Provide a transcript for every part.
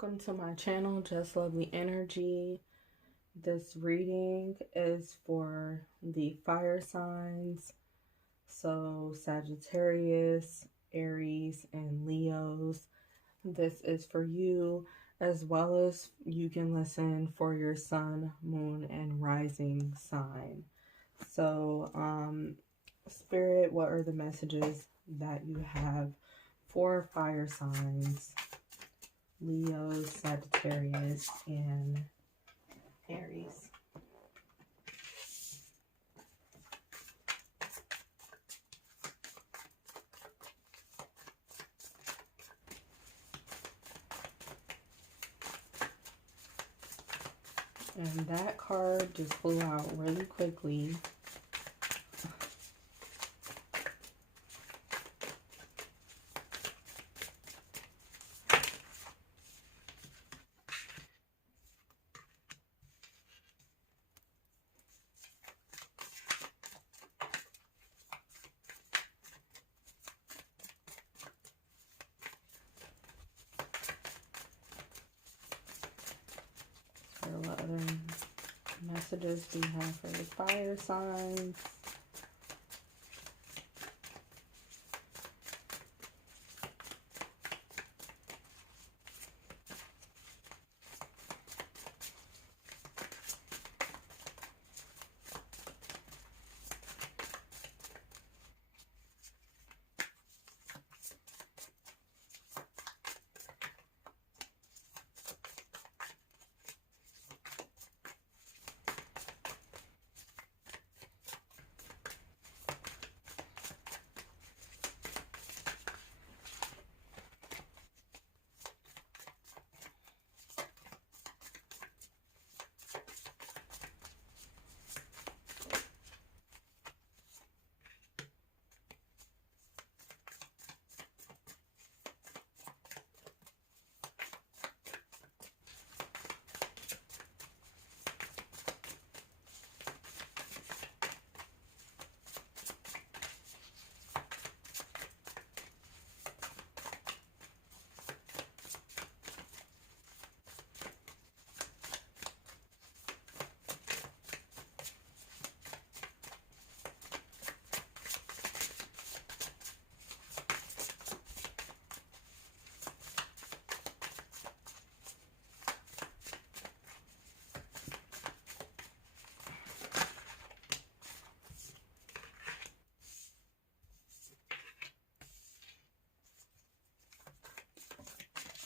welcome to my channel, Just Lovely Energy. This reading is for the fire signs, so Sagittarius, Aries, and Leos. This is for you, as well as you can listen for your sun, moon, and rising sign. So, Spirit, what are the messages that you have for fire signs? Leo, Sagittarius, and Aries. And that card just flew out really quickly. What other messages do we have for the fire signs?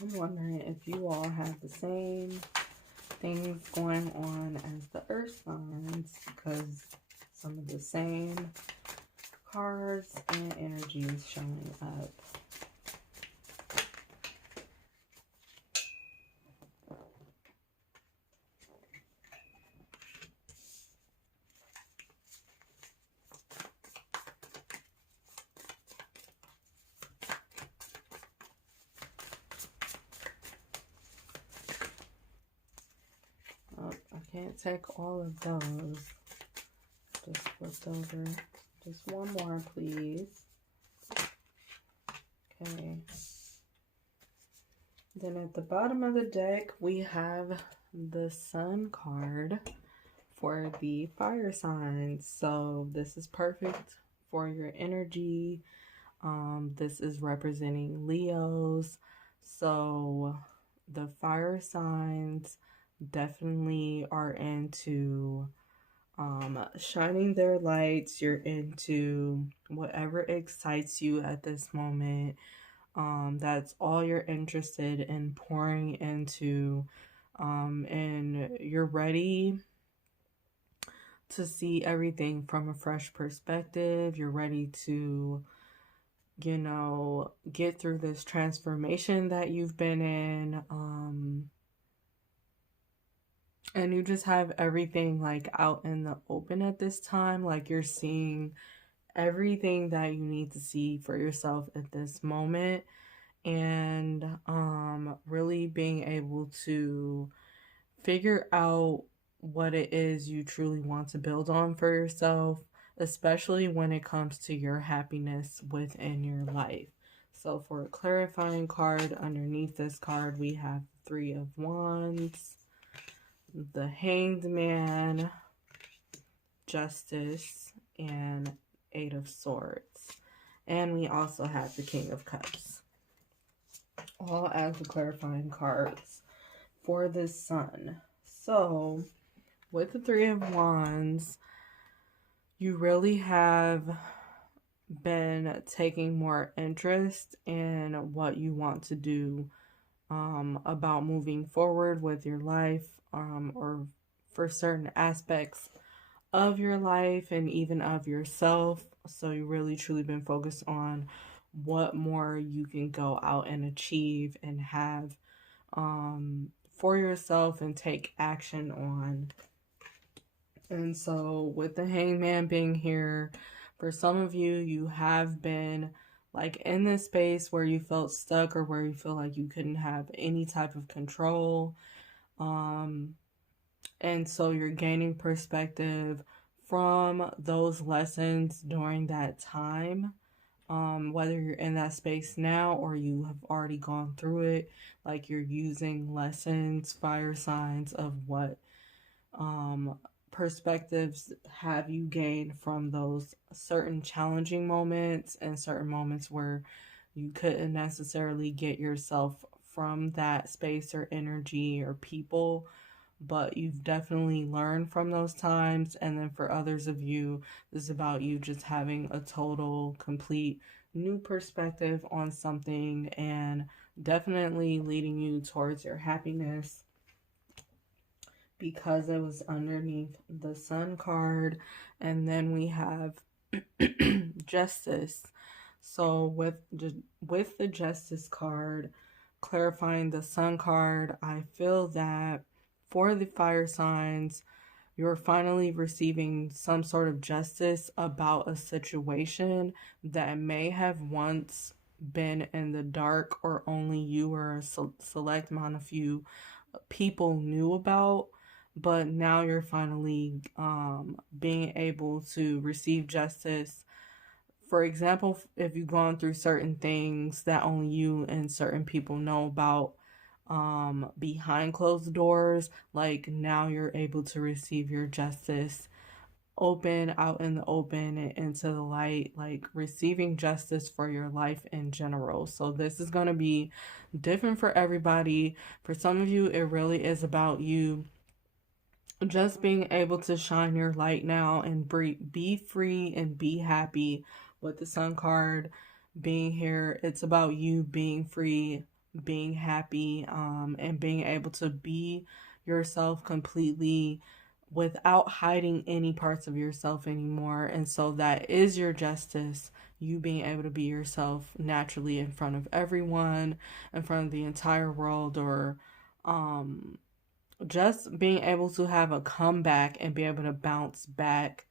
I'm wondering if you all have the same things going on as the earth signs, because some of the same cards and energies showing up. Can't take all of those. Just flipped over. Just one more, please. Okay. Then at the bottom of the deck, we have the Sun card for the fire signs. So this is perfect for your energy. This is representing Leos. So the fire signs definitely are into shining their lights. You're into whatever excites you at this moment. That's all you're interested in pouring into, and you're ready to see everything from a fresh perspective. You're ready to, you know, get through this transformation that you've been in. And you just have everything like out in the open at this time. Like you're seeing everything that you need to see for yourself at this moment. And really being able to figure out what it is you truly want to build on for yourself, especially when it comes to your happiness within your life. So for a clarifying card, underneath this card, we have Three of Wands, the Hanged Man, Justice, and Eight of Swords. And we also have the King of Cups. All as the clarifying cards for the Sun. So, with the Three of Wands, you really have been taking more interest in what you want to do about moving forward with your life, or for certain aspects of your life and even of yourself. So you really truly been focused on what more you can go out and achieve and have for yourself and take action on. And so with the Hangman being here, for some of you, you have been like in this space where you felt stuck or where you feel like you couldn't have any type of control. And so you're gaining perspective from those lessons during that time. Whether you're in that space now or you have already gone through it, like you're using lessons, fire signs of what perspectives have you gained from those certain challenging moments and certain moments where you couldn't necessarily get yourself from that space or energy or people, but you've definitely learned from those times. And then for others of you, this is about you just having a total, complete new perspective on something and definitely leading you towards your happiness, because it was underneath the Sun card. And then we have Justice. So with the Justice card clarifying the Sun card, I feel that for the fire signs, you're finally receiving some sort of justice about a situation that may have once been in the dark or only you or a select amount of few people knew about. But now you're finally being able to receive justice. For example, if you've gone through certain things that only you and certain people know about behind closed doors, like now you're able to receive your justice open, out in the open and into the light, like receiving justice for your life in general. So this is going to be different for everybody. For some of you, it really is about you just being able to shine your light now and be free and be happy. With the Sun card being here, it's about you being free, being happy, and being able to be yourself completely without hiding any parts of yourself anymore. And so that is your justice, you being able to be yourself naturally in front of everyone, in front of the entire world, or just being able to have a comeback and be able to bounce back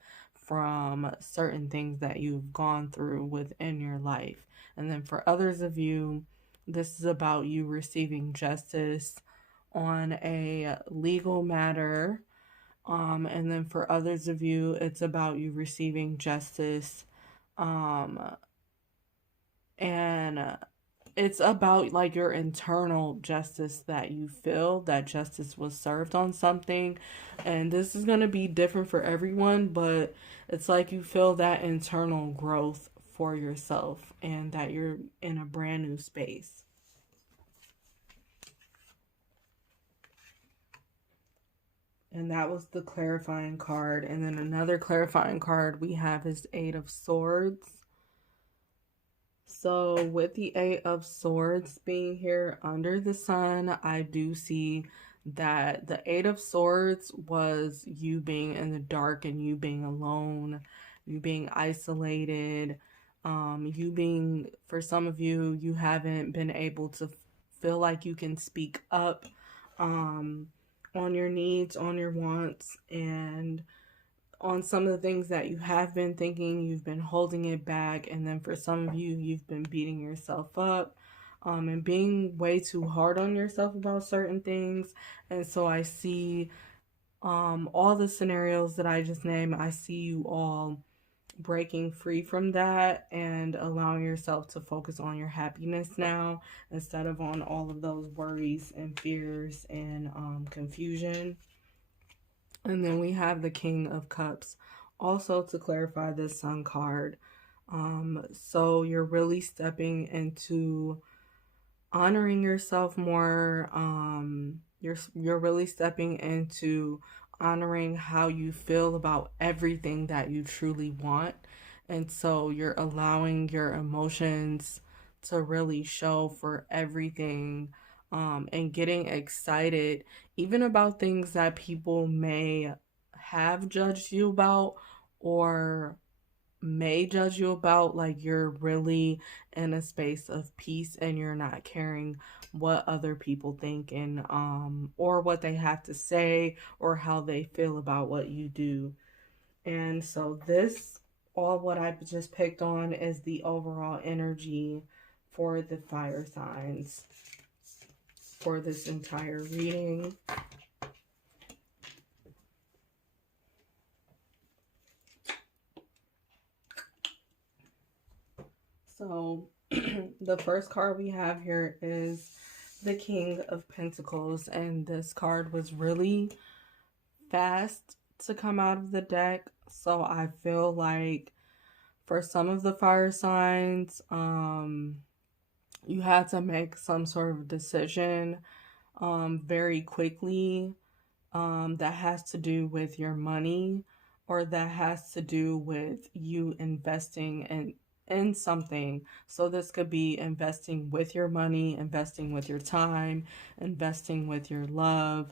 from certain things that you've gone through within your life. And then for others of you, this is about you receiving justice on a legal matter. And then for others of you, it's about you receiving justice. And it's about like your internal justice, that you feel that justice was served on something. And this is going to be different for everyone, but it's like you feel that internal growth for yourself and that you're in a brand new space. And that was the clarifying card. And then another clarifying card we have is Eight of Swords. So with the Eight of Swords being here under the Sun, I do see that the Eight of Swords was you being in the dark and you being alone, you being isolated, you being, for some of you, you haven't been able to feel like you can speak up on your needs, on your wants, and on some of the things that you have been thinking, you've been holding it back. And then for some of you, you've been beating yourself up and being way too hard on yourself about certain things. And so I see all the scenarios that I just named, I see you all breaking free from that and allowing yourself to focus on your happiness now instead of on all of those worries and fears and confusion. And then we have the King of Cups. Also, to clarify this Sun card, so you're really stepping into honoring yourself more. You're really stepping into honoring how you feel about everything that you truly want. And so you're allowing your emotions to really show for everything, and getting excited even about things that people may have judged you about or may judge you about. Like, you're really in a space of peace and you're not caring what other people think and or what they have to say or how they feel about what you do. And so this, all what I just picked on, is the overall energy for the fire signs for this entire reading. So the first card we have here is the King of Pentacles, and this card was really fast to come out of the deck. So I feel like for some of the fire signs, you had to make some sort of decision very quickly, that has to do with your money, or that has to do with you investing in something. So this could be investing with your money, investing with your time, investing with your love.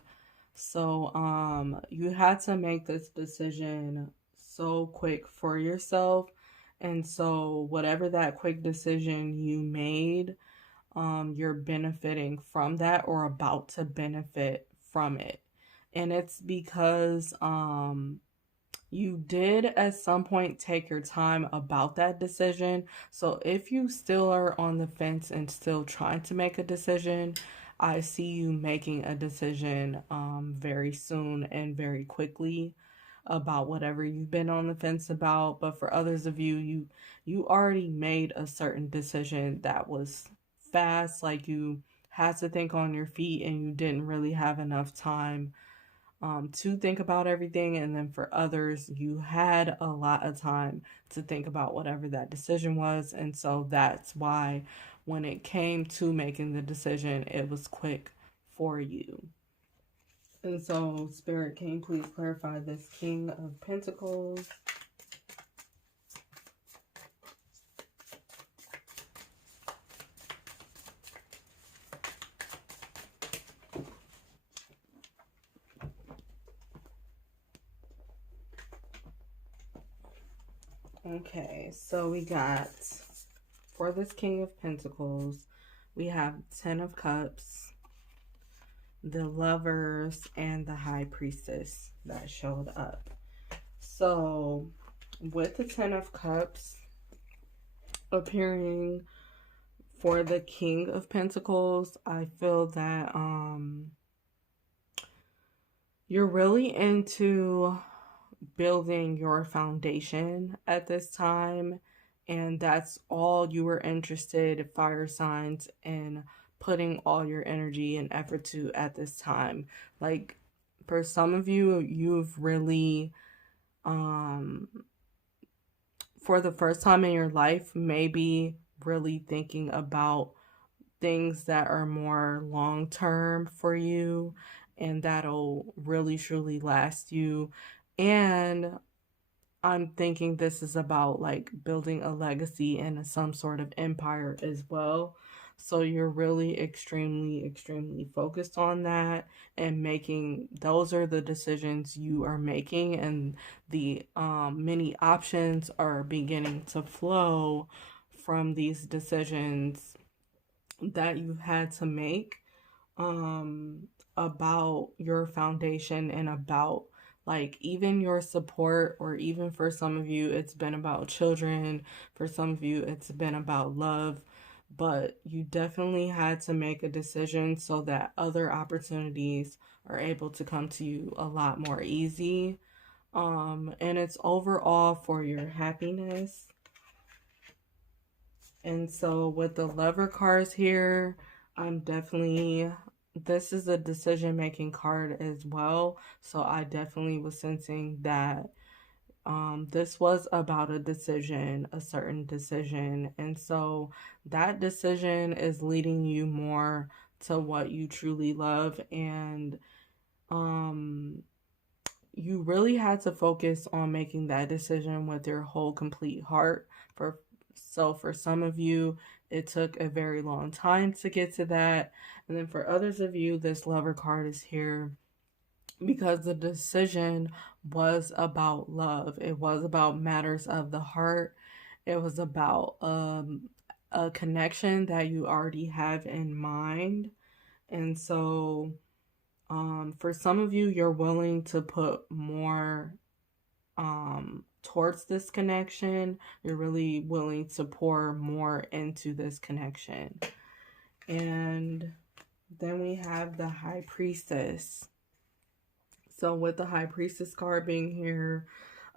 So you had to make this decision so quick for yourself. And so whatever that quick decision you made, you're benefiting from that or about to benefit from it. And it's because you did at some point take your time about that decision. So if you still are on the fence and still trying to make a decision, I see you making a decision very soon and very quickly about whatever you've been on the fence about. But for others of you, you already made a certain decision that was fast. Like, you had to think on your feet and you didn't really have enough time to think about everything. And then for others, you had a lot of time to think about whatever that decision was. And so that's why when it came to making the decision, it was quick for you. And so, Spirit, can you please clarify this King of Pentacles? Okay, so we got, for this King of Pentacles, we have 10 of Cups, the Lovers, and the High Priestess that showed up. So with the 10 of Cups appearing for the King of Pentacles, I feel that you're really into building your foundation at this time, and that's all you were interested, fire signs, in putting all your energy and effort to at this time. Like, for some of you, you've really for the first time in your life, maybe really thinking about things that are more long term for you and that'll really truly last you. And I'm thinking this is about like building a legacy and some sort of empire as well. So you're really extremely focused on that and making, those are the decisions you are making, and the many options are beginning to flow from these decisions that you've had to make about your foundation and about like even your support, or even for some of you it's been about children, for some of you it's been about love, but you definitely had to make a decision so that other opportunities are able to come to you a lot more easy. And it's overall for your happiness. And so with the Lover cards here, this is a decision-making card as well. So I definitely was sensing that this was about a decision, a certain decision. And so that decision is leading you more to what you truly love. And you really had to focus on making that decision with your whole complete heart. For some of you, it took a very long time to get to that. And then for others of you, this Lover card is here because the decision was about love. It was about matters of the heart. It was about a connection that you already have in mind. And so for some of you, you're willing to put more towards this connection. You're really willing to pour more into this connection. And then we have the High Priestess. So with the High Priestess card being here,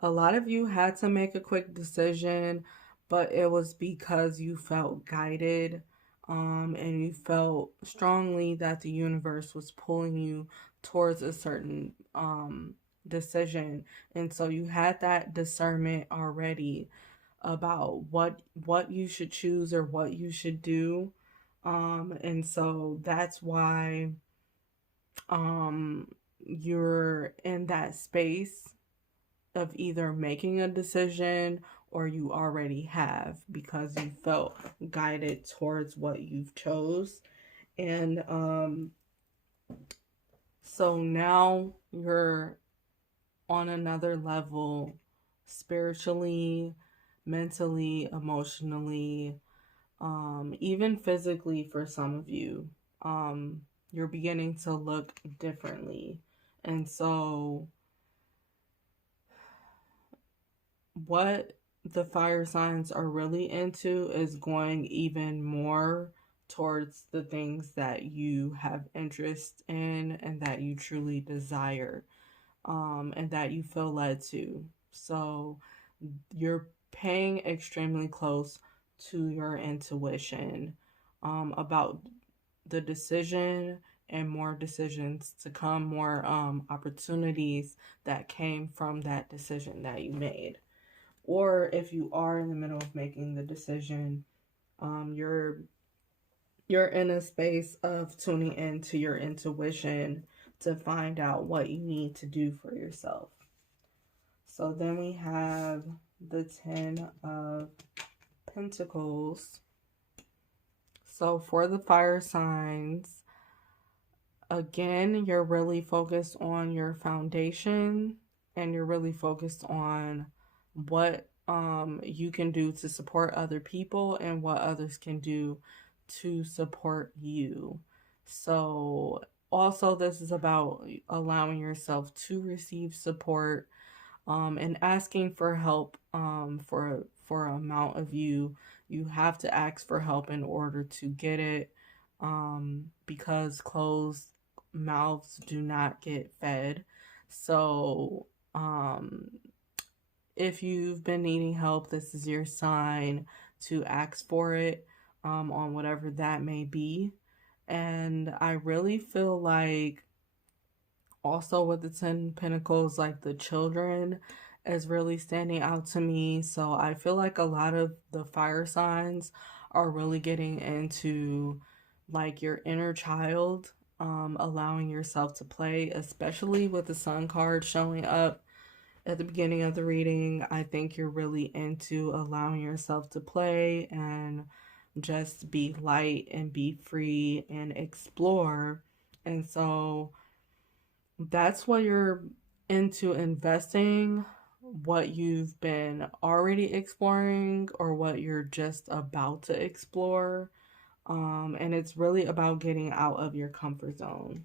a lot of you had to make a quick decision, but it was because you felt guided, and you felt strongly that the universe was pulling you towards a certain decision. And so you had that discernment already about what you should choose or what you should do. And so that's why you're in that space of either making a decision or you already have, because you felt guided towards what you've chose. And so now you're on another level, spiritually, mentally, emotionally, even physically. For some of you, you're beginning to look differently. And so what the fire signs are really into is going even more towards the things that you have interest in and that you truly desire, and that you feel led to. So you're paying extremely close to your intuition about the decision, and more decisions to come, more opportunities that came from that decision that you made. Or if you are in the middle of making the decision, you're in a space of tuning into your intuition to find out what you need to do for yourself. So then we have the 10 of Pentacles. So for the fire signs, again, you're really focused on your foundation, and you're really focused on what you can do to support other people and what others can do to support you. So also this is about allowing yourself to receive support, and asking for help. For amount of you have to ask for help in order to get it, because closed mouths do not get fed. So if you've been needing help, this is your sign to ask for it, on whatever that may be. And I really feel like also with the 10 Pentacles, like the children is really standing out to me. So I feel like a lot of the fire signs are really getting into like your inner child, allowing yourself to play, especially with the Sun card showing up at the beginning of the reading. I think you're really into allowing yourself to play and just be light and be free and explore. And so that's what you're into investing, what you've been already exploring or what you're just about to explore. And it's really about getting out of your comfort zone.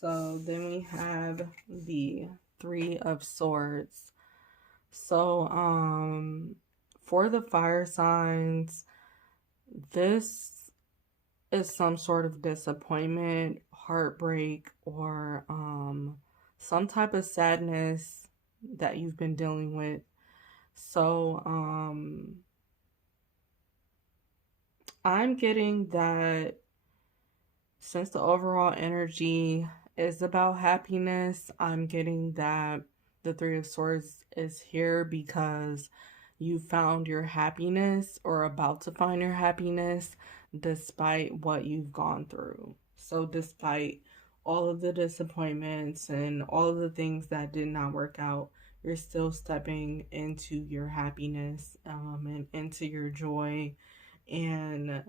So then we have the 3 of Swords. So for the fire signs, this is some sort of disappointment, heartbreak or some type of sadness that you've been dealing with. So I'm getting that since the overall energy is about happiness, I'm getting that the Three of Swords is here because you found your happiness or about to find your happiness despite what you've gone through. So, despite all of the disappointments and all of the things that did not work out, you're still stepping into your happiness and into your joy and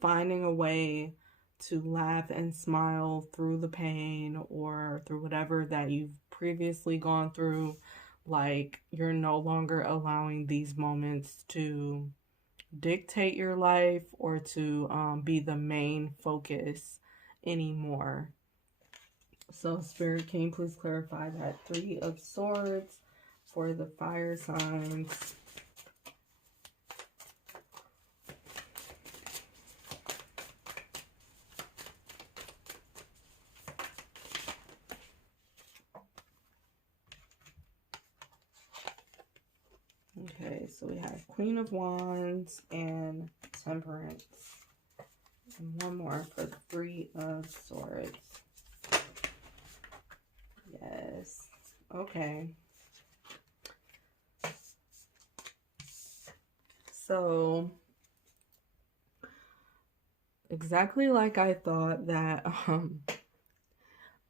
finding a way to laugh and smile through the pain or through whatever that you've previously gone through. Like, you're no longer allowing these moments to dictate your life or to be the main focus anymore. So, Spirit, can you please clarify that Three of Swords for the fire signs? Okay, so we have Queen of Wands and Temperance. And one more for the Three of Swords. Yes. Okay. So, exactly like I thought that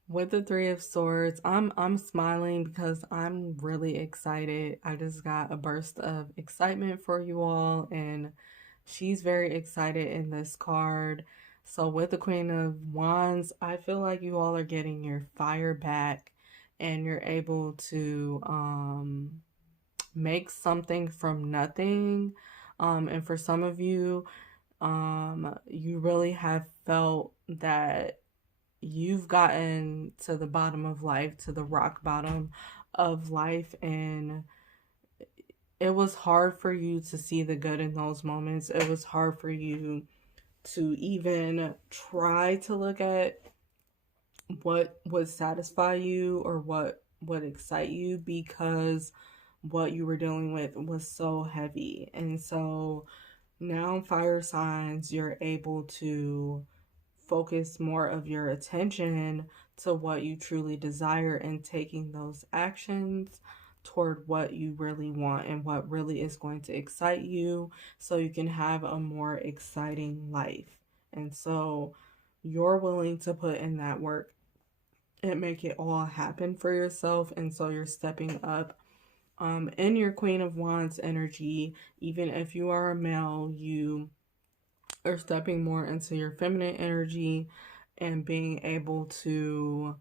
with the Three of Swords, I'm smiling because I'm really excited. I just got a burst of excitement for you all, and she's very excited in this card. So with the Queen of Wands, I feel like you all are getting your fire back and you're able to make something from nothing. And for some of you, you really have felt that you've gotten to the bottom of life, to the rock bottom of life, and it was hard for you to see the good in those moments. It was hard for you to even try to look at what would satisfy you or what would excite you because what you were dealing with was so heavy. And so now, fire signs, you're able to focus more of your attention to what you truly desire and taking those actions toward what you really want and what really is going to excite you so you can have a more exciting life. And so you're willing to put in that work and make it all happen for yourself. And so you're stepping up in your Queen of Wands energy. Even if you are a male, you are stepping more into your feminine energy and being able to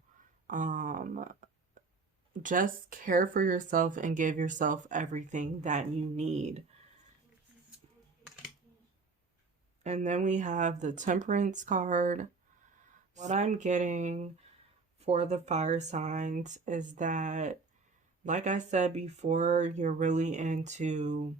just care for yourself and give yourself everything that you need. And then we have the Temperance card. What I'm getting for the fire signs is that, like I said before, you're really into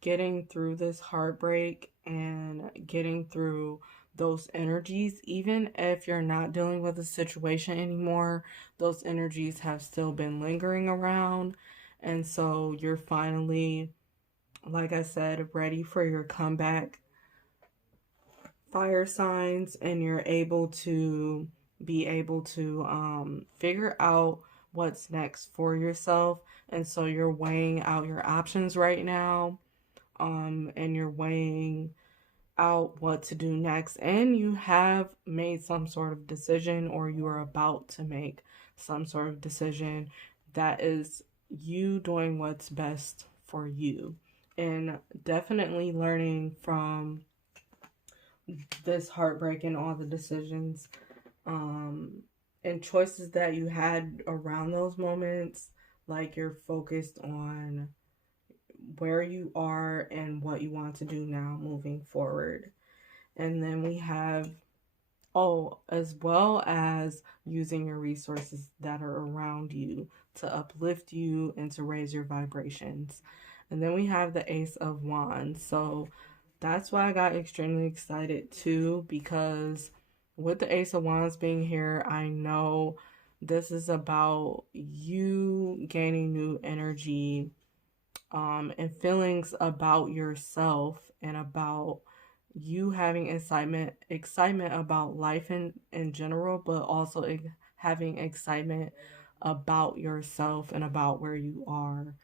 getting through this heartbreak and getting through those energies. Even if you're not dealing with a situation anymore, those energies have still been lingering around. And so you're finally, like I said, ready for your comeback, fire signs, and you're able to figure out what's next for yourself. And so you're weighing out your options right now, and you're weighing out what to do next, and you have made some sort of decision, or you are about to make some sort of decision that is you doing what's best for you, and definitely learning from this heartbreak and all the decisions and choices that you had around those moments. Like, you're focused on where you are and what you want to do now moving forward. And then we have, as well as using your resources that are around you to uplift you and to raise your vibrations. And then we have the Ace of Wands. So that's why I got extremely excited too, because with the Ace of Wands being here, I know this is about you gaining new energy, and feelings about yourself, and about you having excitement about life in general, but also having excitement about yourself and about where you are,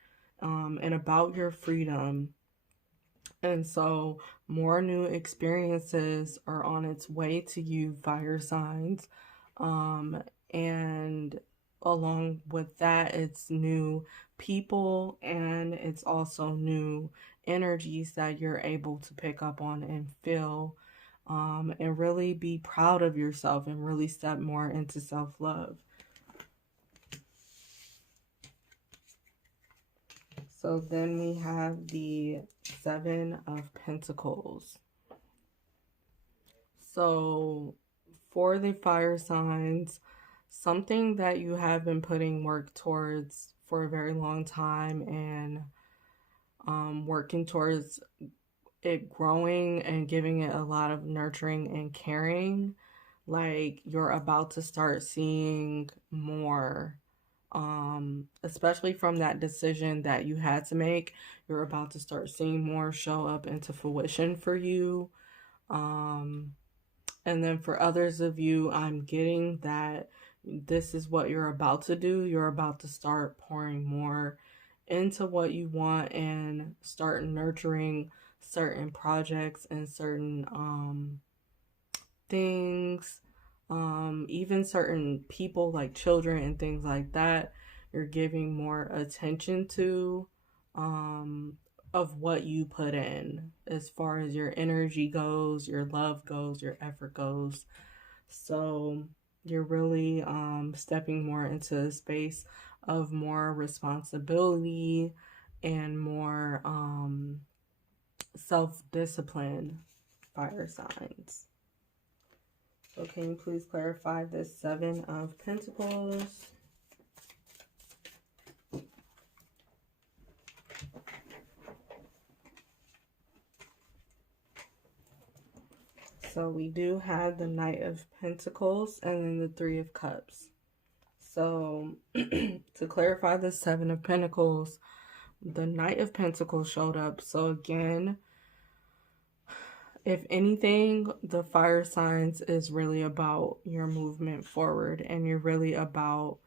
and about your freedom. And so more new experiences are on its way to you, fire signs. And along with that, it's new people, and it's also new energies that you're able to pick up on and feel, and really be proud of yourself and really step more into self-love. So then we have the Seven of Pentacles. So for the fire signs, something that you have been putting work towards for a very long time, and working towards it growing and giving it a lot of nurturing and caring, like you're about to start seeing more, especially from that decision that you had to make. You're about to start seeing more show up into fruition for you. And then for others of you, I'm getting that this is what you're about to do. You're about to start pouring more into what you want and start nurturing certain projects and certain things, even certain people like children and things like that. You're giving more attention to, of what you put in as far as your energy goes, your love goes, your effort goes. So you're really stepping more into a space of more responsibility and more self-discipline, fire signs. So can you please clarify this Seven of Pentacles? So we do have the Knight of Pentacles and then the Three of Cups. So to clarify the Seven of Pentacles, the Knight of Pentacles showed up. So again, if anything, the fire signs is really about your movement forward, and you're really about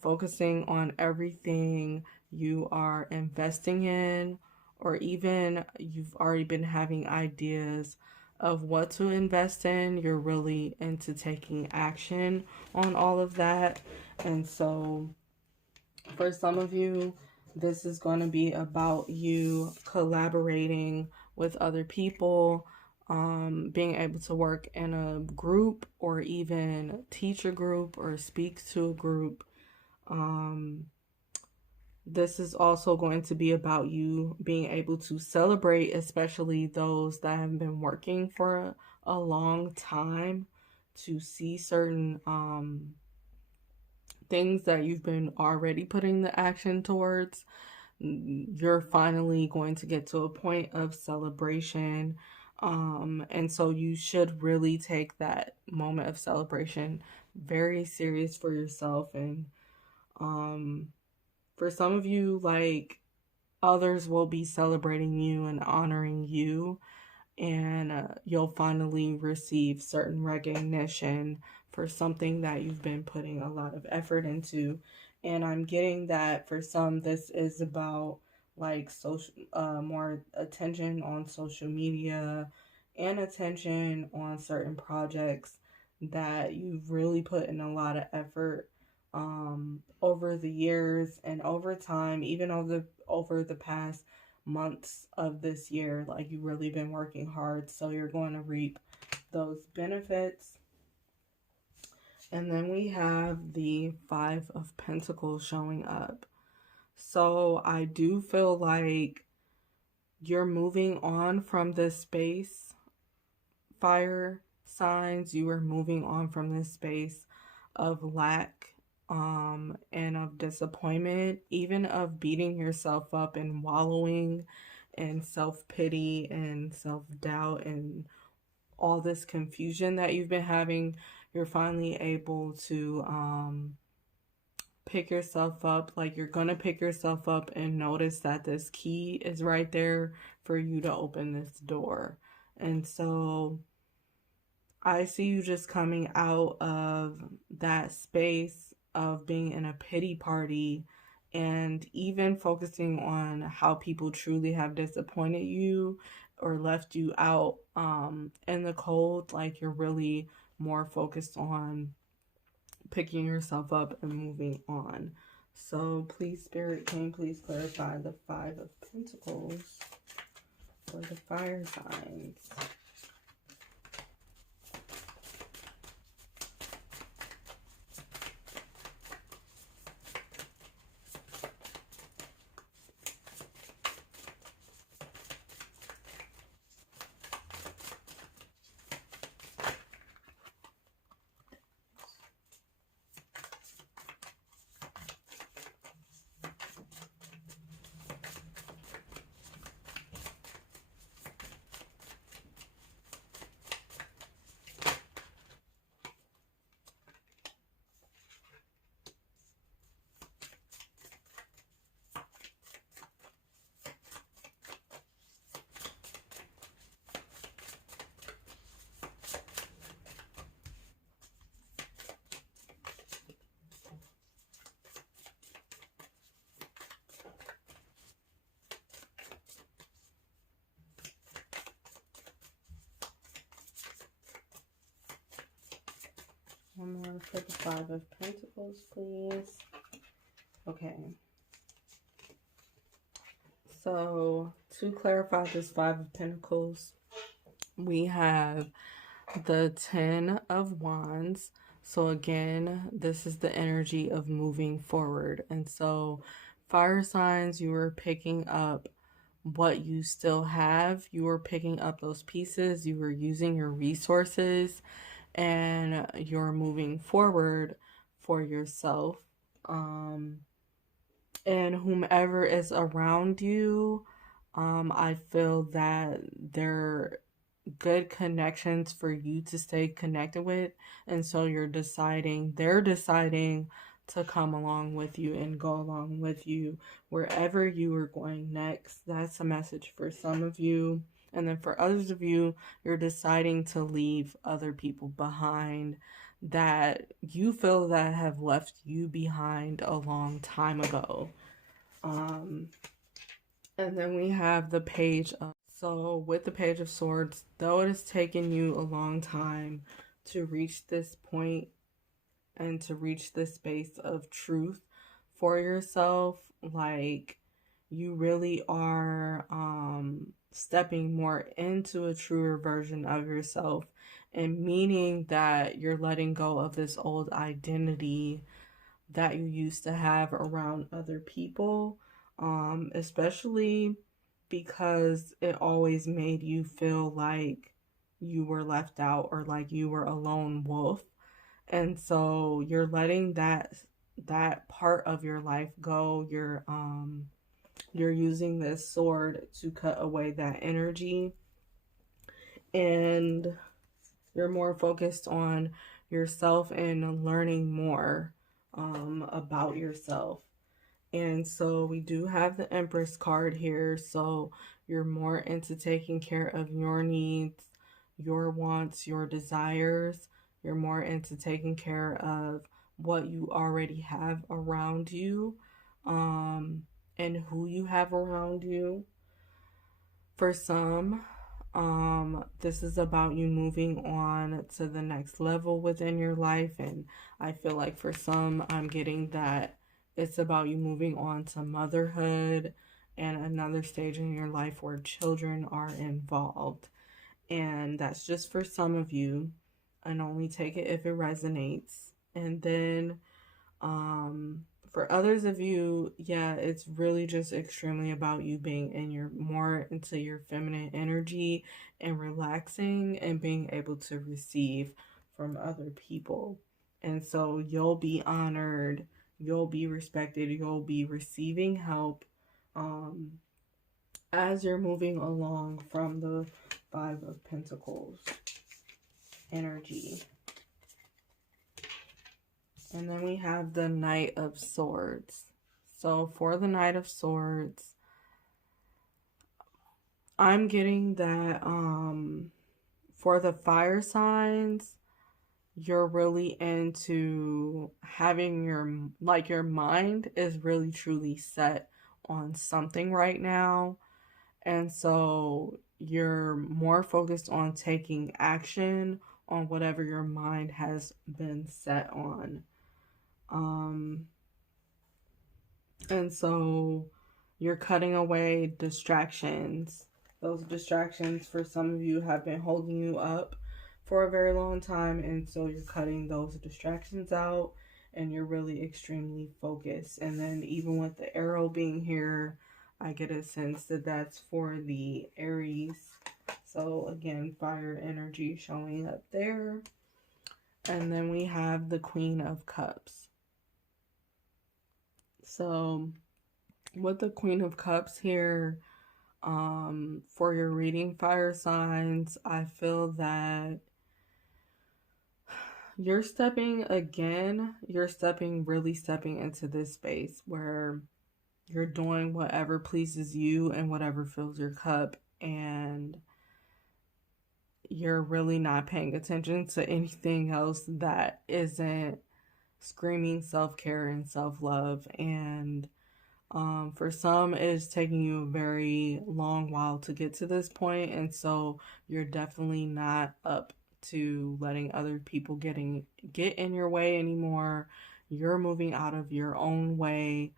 focusing on everything you are investing in, or even you've already been having ideas of what to invest in. You're really into taking action on all of that. And so for some of you, this is going to be about you collaborating with other people, being able to work in a group, or even teach a group or speak to a group. This is also going to be about you being able to celebrate, especially those that have been working for a long time, to see certain things that you've been already putting the action towards. You're finally going to get to a point of celebration. And so you should really take that moment of celebration very serious for yourself. And for some of you, like, others will be celebrating you and honoring you, and you'll finally receive certain recognition for something that you've been putting a lot of effort into. And I'm getting that for some, this is about like social, more attention on social media and attention on certain projects that you've really put in a lot of effort over the years and over time, even over the past months of this year. Like, you've really been working hard, so you're going to reap those benefits. And then we have the Five of Pentacles showing up. So I do feel like you're moving on from this space, fire signs. You are moving on from this space of lack, and of disappointment, even of beating yourself up and wallowing in self-pity and self-doubt and all this confusion that you've been having, you're finally able to pick yourself up. Like, you're gonna pick yourself up and notice that this key is right there for you to open this door. And so I see you just coming out of that space of being in a pity party and even focusing on how people truly have disappointed you or left you out in the cold. Like, you're really more focused on picking yourself up and moving on. So please, Spirit, can you please clarify the Five of Pentacles for the fire signs? One more for the Five of Pentacles, please. Okay. So, to clarify this Five of Pentacles, we have the Ten of Wands. So again, this is the energy of moving forward. And so, fire signs, you are picking up what you still have. You are picking up those pieces. You are using your resources. And you're moving forward for yourself. And whomever is around you, I feel that they're good connections for you to stay connected with. And so they're deciding to come along with you and go along with you wherever you are going next. That's a message for some of you. And then for others of you, you're deciding to leave other people behind that you feel that have left you behind a long time ago. And then we have the Page of... So with the Page of Swords, though it has taken you a long time to reach this point and to reach this space of truth for yourself, like, you really are stepping more into a truer version of yourself, and meaning that you're letting go of this old identity that you used to have around other people, especially because it always made you feel like you were left out or like you were a lone wolf. And so you're letting that part of your life go. You're using this sword to cut away that energy, and you're more focused on yourself and learning more about yourself. And so we do have the Empress card here. So you're more into taking care of your needs, your wants, your desires. You're more into taking care of what you already have around you, and who you have around you. For some, this is about you moving on to the next level within your life. And I feel like for some, I'm getting that it's about you moving on to motherhood and another stage in your life where children are involved. And that's just for some of you, and only take it if it resonates. And then for others of you, yeah, it's really just extremely about you being in your more into your feminine energy and relaxing and being able to receive from other people. And so you'll be honored, you'll be respected, you'll be receiving help as you're moving along from the Five of Pentacles. energy. And then we have the Knight of Swords. So for the Knight of Swords, I'm getting that for the fire signs, you're really into having your mind is really truly set on something right now. And so you're more focused on taking action on whatever your mind has been set on. And so you're cutting away distractions. Those distractions for some of you have been holding you up for a very long time. And so you're cutting those distractions out and you're really extremely focused. And then even with the arrow being here, I get a sense that that's for the Aries. So again, fire energy showing up there. And then we have the Queen of Cups. So with the Queen of Cups here, for your reading, fire signs, I feel that you're really stepping into this space where you're doing whatever pleases you and whatever fills your cup, and you're really not paying attention to anything else that isn't screaming self-care and self-love. And for some, it's taking you a very long while to get to this point, and so you're definitely not up to letting other people get in your way anymore. You're moving out of your own way,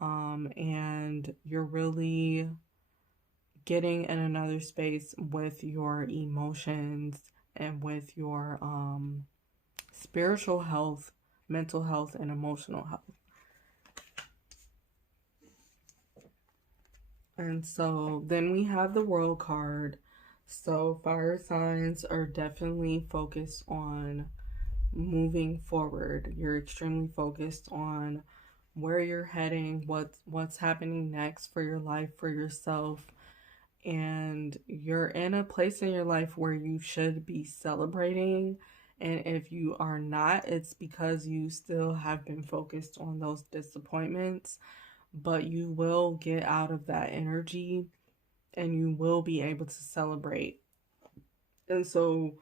and you're really getting in another space with your emotions and with your spiritual health, mental health, and emotional health. And so then we have the World card. So fire signs are definitely focused on moving forward. You're extremely focused on where you're heading, what's happening next for your life, for yourself. And you're in a place in your life where you should be celebrating. And if you are not, it's because you still have been focused on those disappointments. But you will get out of that energy and you will be able to celebrate. And so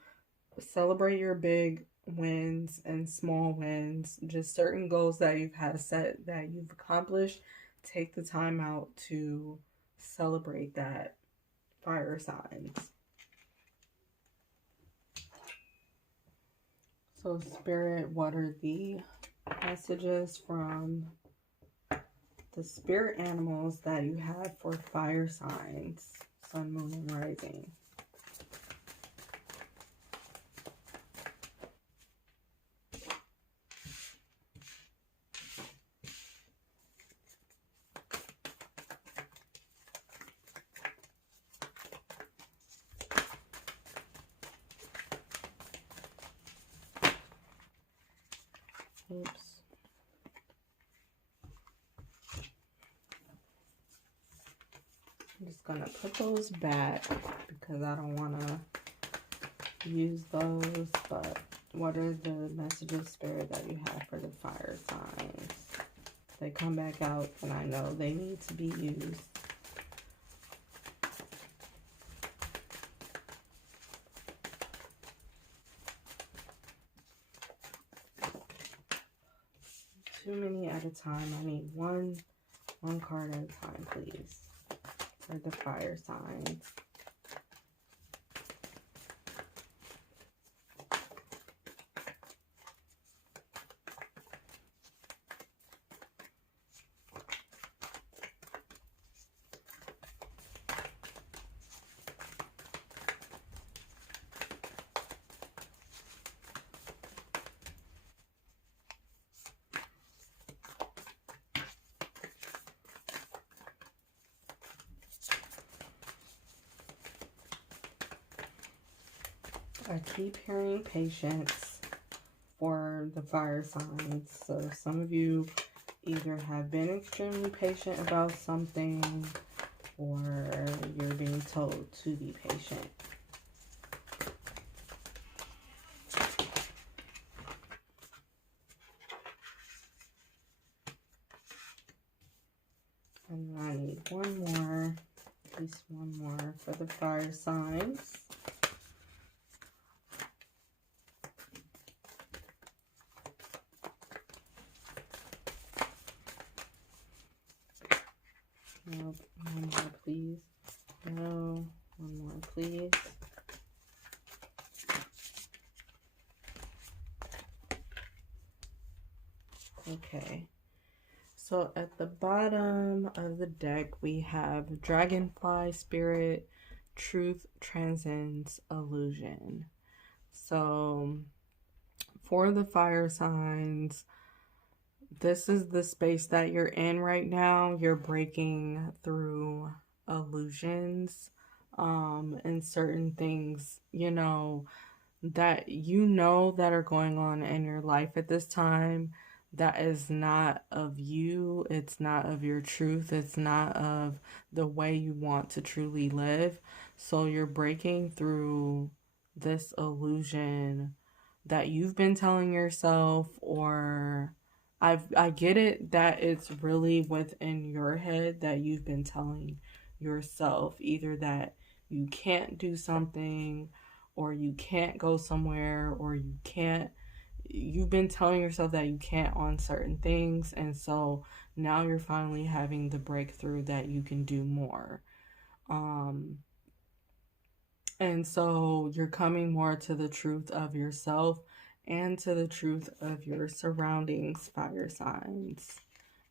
celebrate your big wins and small wins, just certain goals that you've had set that you've accomplished. Take the time out to celebrate that, fire signs. So Spirit, what are the messages from the spirit animals that you have for fire signs, sun, moon, and rising? Oops. I'm just going to put those back because I don't want to use those. But what are the messages, Spirit, that you have for the fire signs? They come back out and I know they need to be used. Too many at a time. I need one card at a time, please. For the fire signs. I keep hearing patience for the fire signs. So some of you either have been extremely patient about something or you're being told to be patient. At least one more for the fire signs. No, one more, please. No, one more, please. Okay. So at the bottom of the deck, we have Dragonfly Spirit, Truth Transcends Illusion. So for the fire signs, this is the space that you're in right now. You're breaking through illusions and certain things, that that are going on in your life at this time that is not of you. It's not of your truth. It's not of the way you want to truly live. So you're breaking through this illusion that you've been telling yourself, or I get it that it's really within your head that you've been telling yourself either that you can't do something, or you can't go somewhere, or you've been telling yourself that you can't on certain things. And so now you're finally having the breakthrough that you can do more. And so you're coming more to the truth of yourself and to the truth of your surroundings, fire signs.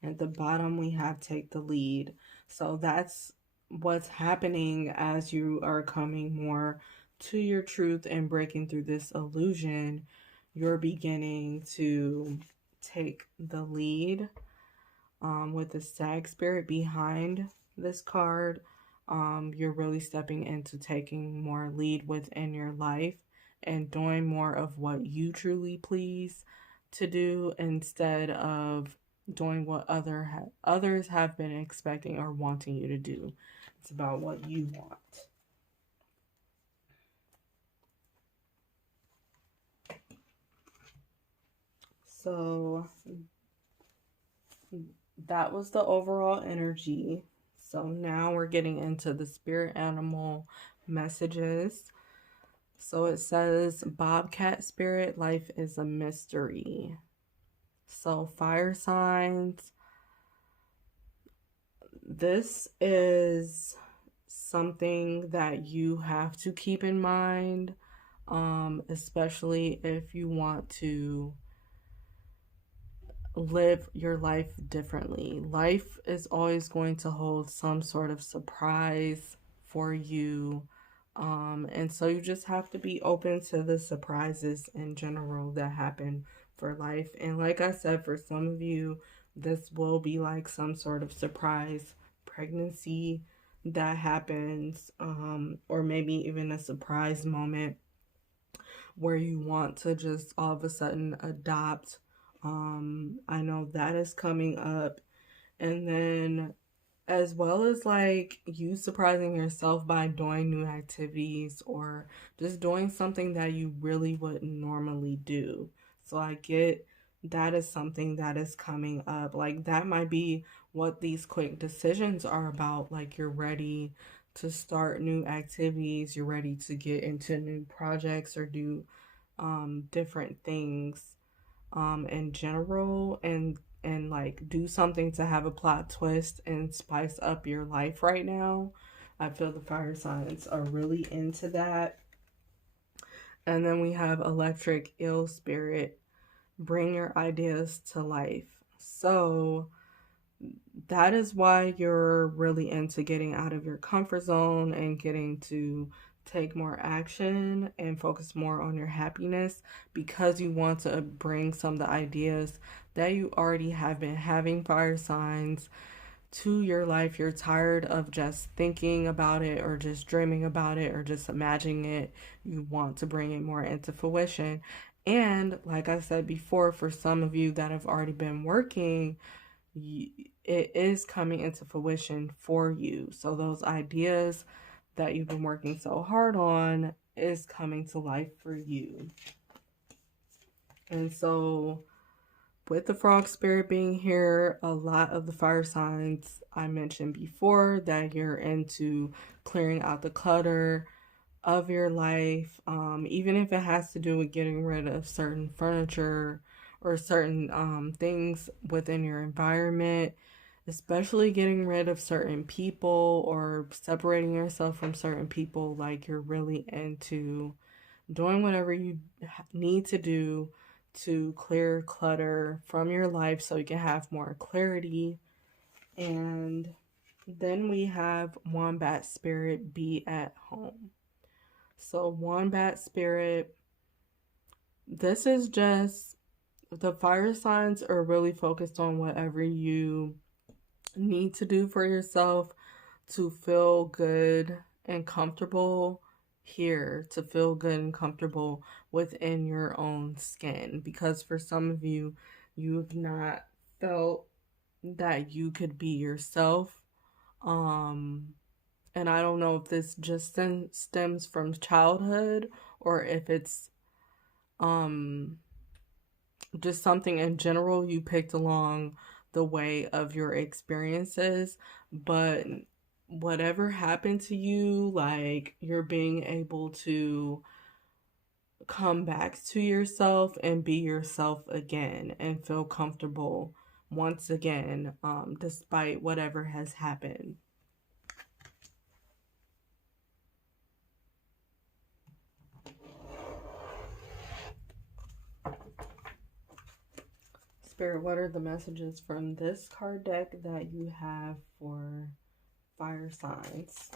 At the bottom, we have take the lead. So that's what's happening as you are coming more to your truth and breaking through this illusion. You're beginning to take the lead with the Stag Spirit behind this card. You're really stepping into taking more lead within your life and doing more of what you truly please to do instead of doing what others have been expecting or wanting you to do. It's about what you want. So that was the overall energy. So now we're getting into the spirit animal messages. So it says, Bobcat Spirit, life is a mystery. So fire signs, this is something that you have to keep in mind, especially if you want to live your life differently. Life is always going to hold some sort of surprise for you. And so you just have to be open to the surprises in general that happen for life. And like I said, for some of you, this will be like some sort of surprise pregnancy that happens, or maybe even a surprise moment where you want to just all of a sudden adopt. I know that is coming up. And then as well as like you surprising yourself by doing new activities or just doing something that you really wouldn't normally do. So I get that is something that is coming up. Like that might be what these quick decisions are about. Like you're ready to start new activities, you're ready to get into new projects or do different things in general, and like do something to have a plot twist and spice up your life right now. I feel the fire signs are really into that. And then we have Electric Eel Spirit, bring your ideas to life. So that is why you're really into getting out of your comfort zone and getting to take more action and focus more on your happiness, because you want to bring some of the ideas that you already have been having, fire signs, to your life. You're tired of just thinking about it or just dreaming about it or just imagining it. You want to bring it more into fruition. And like I said before, for some of you that have already been working, it is coming into fruition for you. So those ideas that you've been working so hard on is coming to life for you. And so with the frog spirit being here, a lot of the fire signs I mentioned before that you're into clearing out the clutter of your life, even if it has to do with getting rid of certain furniture or certain things within your environment, especially getting rid of certain people or separating yourself from certain people. Like, you're really into doing whatever you need to do to clear clutter from your life so you can have more clarity. And then we have Wombat Spirit, be at home. So Wombat Spirit, this is just, the fire signs are really focused on whatever you need to do for yourself to feel good and comfortable here, to feel good and comfortable within your own skin. Because for some of you, you've not felt that you could be yourself. And I don't know if this just stems from childhood or if it's just something in general you picked along the way of your experiences. But whatever happened to you, like, you're being able to come back to yourself and be yourself again and feel comfortable once again, despite whatever has happened. Spirit, what are the messages from this card deck that you have for fire signs?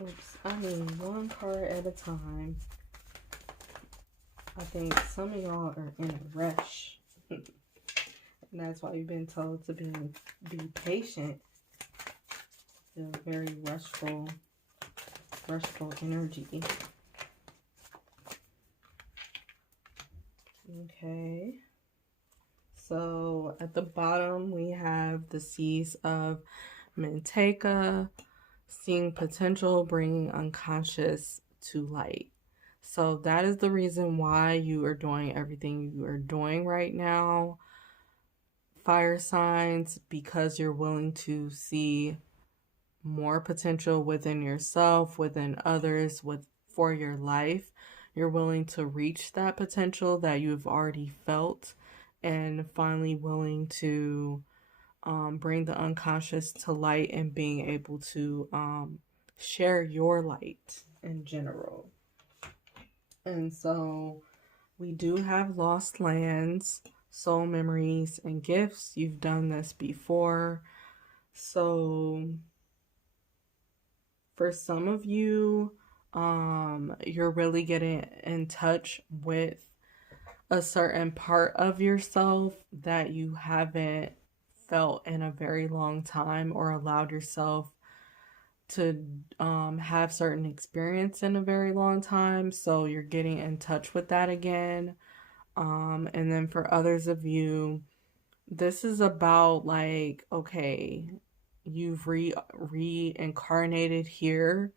Oops, I mean one card at a time. I think some of y'all are in a rush. And that's why you've been told to be patient. Feel very rushful energy. Okay. So at the bottom we have the Seas of Manteca. Seeing potential, bringing unconscious to light. So that is the reason why you are doing everything you are doing right now, fire signs, because you're willing to see more potential within yourself, within others, for your life. You're willing to reach that potential that you've already felt, and finally willing to bring the unconscious to light and being able to share your light in general. And so we do have lost lands, soul memories, and gifts. You've done this before. So for some of you, you're really getting in touch with a certain part of yourself that you haven't felt in a very long time, or allowed yourself to have certain experience in a very long time. So you're getting in touch with that again. And then for others of you, this is about, like, okay, you've reincarnated here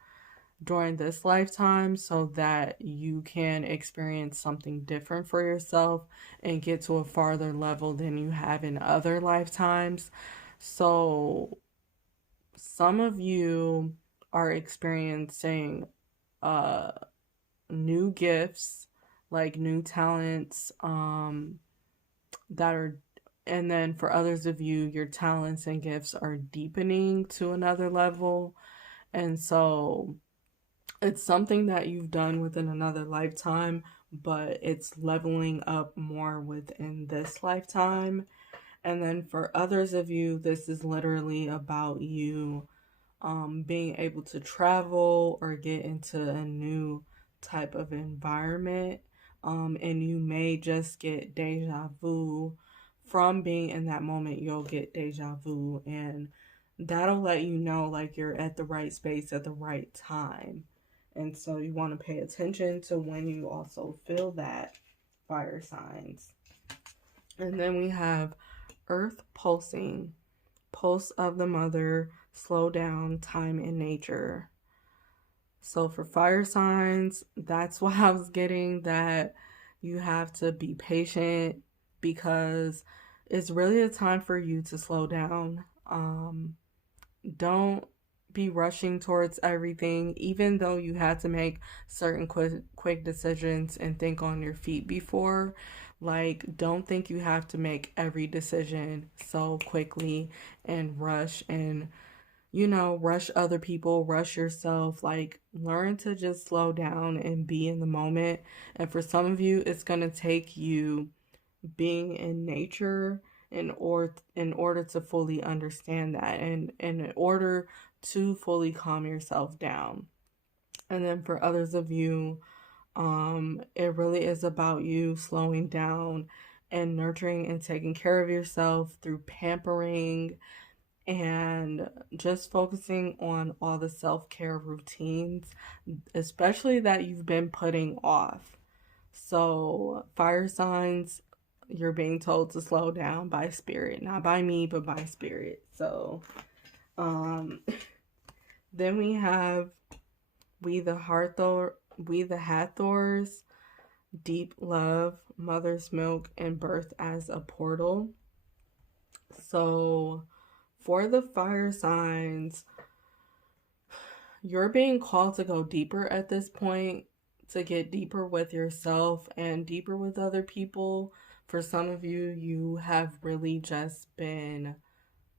during this lifetime so that you can experience something different for yourself and get to a farther level than you have in other lifetimes. So some of you are experiencing new gifts, like new talents that are, and then for others of you, your talents and gifts are deepening to another level. And so it's something that you've done within another lifetime, but it's leveling up more within this lifetime. And then for others of you, this is literally about you being able to travel or get into a new type of environment. And you may just get deja vu from being in that moment, you'll get deja vu, and that'll let you know like you're at the right space at the right time. And so you want to pay attention to when you also feel that, fire signs. And then we have earth pulsing, pulse of the mother, slow down, time in nature. So for fire signs, that's why I was getting that you have to be patient, because it's really a time for you to slow down. Don't be rushing towards everything, even though you had to make certain quick decisions and think on your feet before. Like, don't think you have to make every decision so quickly and rush and, rush other people, rush yourself. Like, learn to just slow down and be in the moment. And for some of you, it's going to take you being in nature in order to fully understand that, and in order to fully calm yourself down. And then for others of you, it really is about you slowing down and nurturing and taking care of yourself through pampering and just focusing on all the self-care routines, especially that you've been putting off. So, fire signs, you're being told to slow down by spirit, not by me, but by spirit. So, then we have we the Hathors, deep love, mother's milk, and birth as a portal. So, for the fire signs, you're being called to go deeper at this point, to get deeper with yourself and deeper with other people. For some of you, you have really just been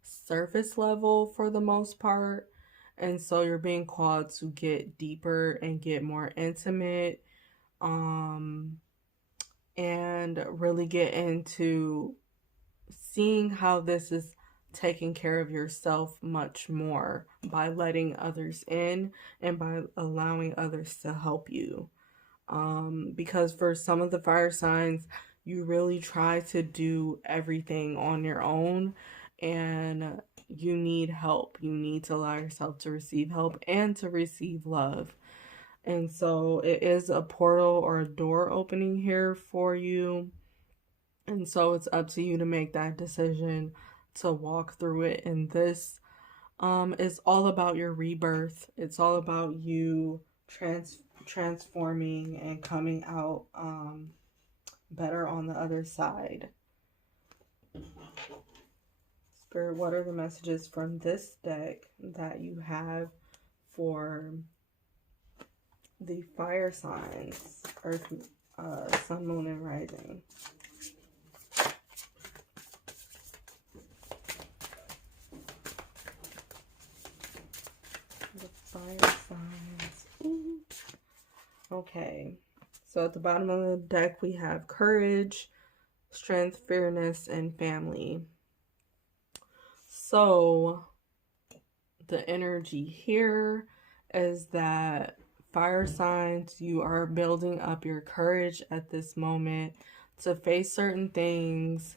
surface level for the most part. And so you're being called to get deeper and get more intimate, and really get into seeing how this is taking care of yourself much more by letting others in and by allowing others to help you. Because for some of the fire signs, you really try to do everything on your own, and you need help. You need to allow yourself to receive help and to receive love. And so it is a portal or a door opening here for you. And so it's up to you to make that decision to walk through it. And this is all about your rebirth. It's all about you transforming and coming out better on the other side. Spirit, what are the messages from this deck that you have for the fire signs, Earth, Sun, Moon, and Rising? The fire signs. Ooh. Okay. So at the bottom of the deck, we have courage, strength, fairness, and family. So the energy here is that fire signs, you are building up your courage at this moment to face certain things,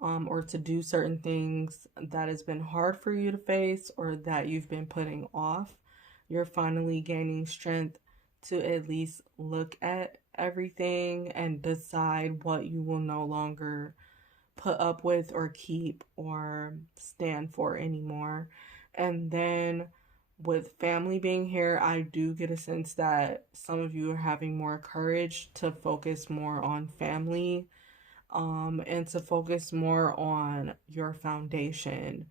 or to do certain things that has been hard for you to face or that you've been putting off. You're finally gaining strength to at least look at everything and decide what you will no longer put up with or keep or stand for anymore. And then with family being here, I do get a sense that some of you are having more courage to focus more on family, and to focus more on your foundation,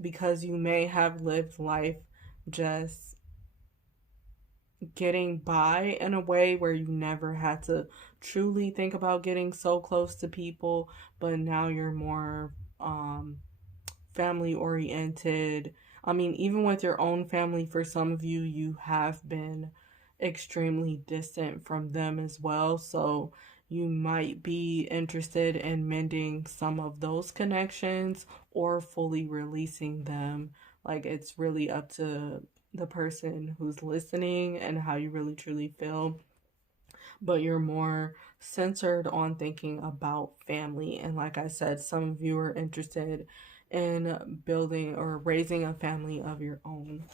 because you may have lived life just getting by in a way where you never had to truly think about getting so close to people, but now you're more family oriented. I mean, even with your own family, for some of you, you have been extremely distant from them as well. So you might be interested in mending some of those connections or fully releasing them. Like, it's really up to the person who's listening and how you really truly feel. but you're more centered on thinking about family. And like I said, some of you are interested in building or raising a family of your own.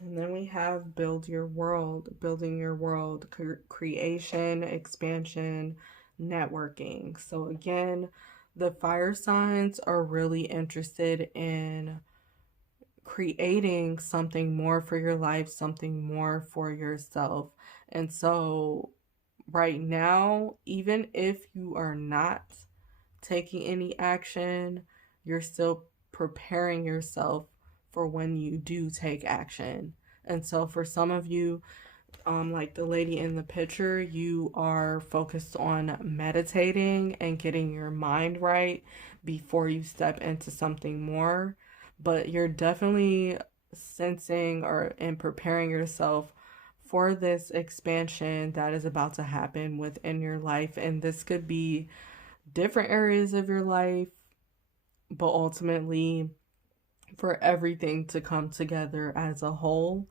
And then we have building your world, creation, expansion, networking. So again, the fire signs are really interested in creating something more for your life, something more for yourself. And so right now, even if you are not taking any action, you're still preparing yourself for when you do take action. And so for some of you, like the lady in the picture, you are focused on meditating and getting your mind right before you step into something more. But you're definitely sensing or and preparing yourself for this expansion that is about to happen within your life. And this could be different areas of your life, but ultimately for everything to come together as a whole.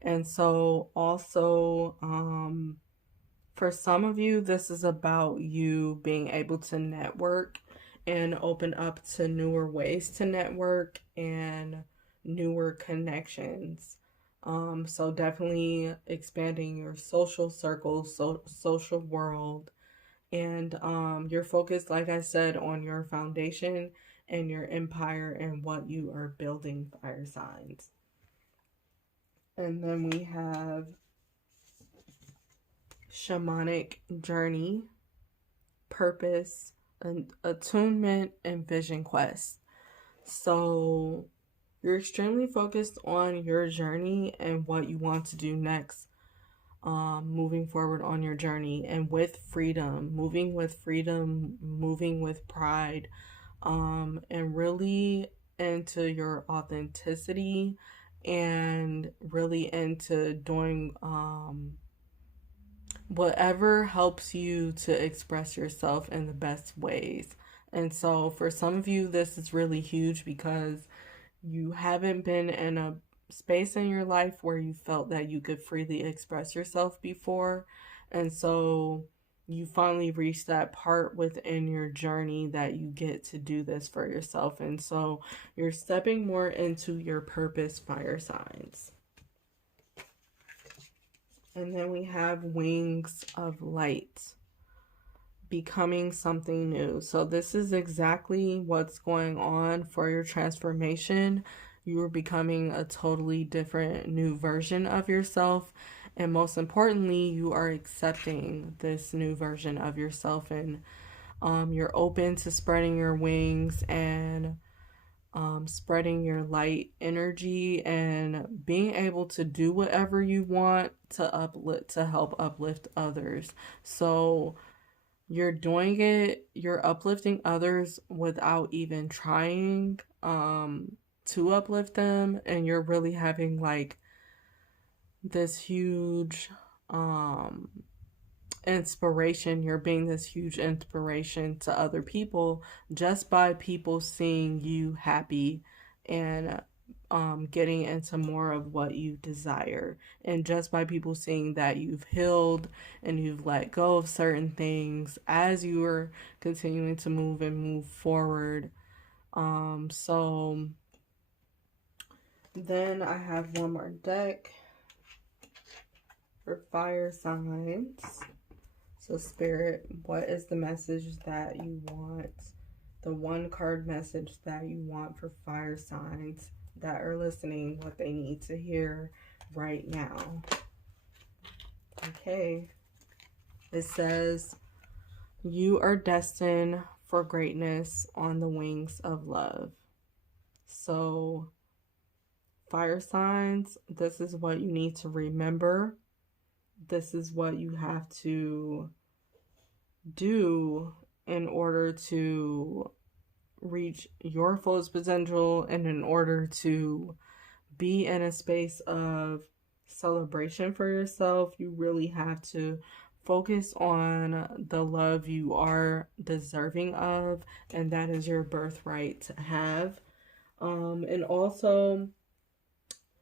And so also, for some of you, this is about you being able to network and open up to newer ways to network and newer connections. So definitely expanding your social circles, social world, and you're focused, like I said, on your foundation and your empire and what you are building, fire signs. And then we have shamanic journey, purpose, attunement, and vision quest. So you're extremely focused on your journey and what you want to do next, moving forward on your journey, and with freedom, moving with pride, and really into your authenticity and really into doing whatever helps you to express yourself in the best ways. And so for some of you, this is really huge because you haven't been in a space in your life where you felt that you could freely express yourself before. And so you finally reached that part within your journey that you get to do this for yourself. And so you're stepping more into your purpose, fire signs. And then we have wings of light, becoming something new. So this is exactly what's going on for your transformation. You are becoming a totally different new version of yourself. And most importantly, you are accepting this new version of yourself, and you're open to spreading your wings and spreading your light energy and being able to do whatever you want to help uplift others. So you're doing it, you're uplifting others without even trying to uplift them, and you're really having like this huge inspiration. You're being this huge inspiration to other people just by people seeing you happy and getting into more of what you desire, and just by people seeing that you've healed and you've let go of certain things as you are continuing to move forward. So then I have one more deck for fire signs. So Spirit, what is the message that you want? The one card message that you want for fire signs that are listening, what they need to hear right now. Okay. It says, you are destined for greatness on the wings of love. So fire signs, this is what you need to remember. This is what you have to do in order to reach your fullest potential, and in order to be in a space of celebration for yourself. You really have to focus on the love you are deserving of, and that is your birthright to have. And also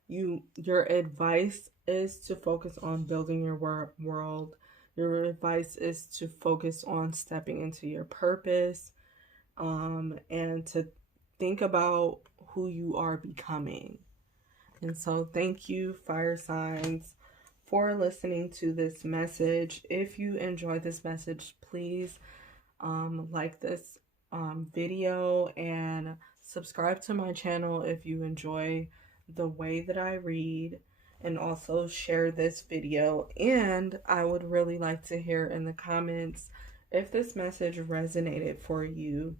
your advice is to focus on building your world. Your advice is to focus on stepping into your purpose, and to think about who you are becoming. And so thank you, fire signs, for listening to this message. If you enjoyed this message, please like this video and subscribe to my channel if you enjoy the way that I read, and also share this video. And I would really like to hear in the comments if this message resonated for you.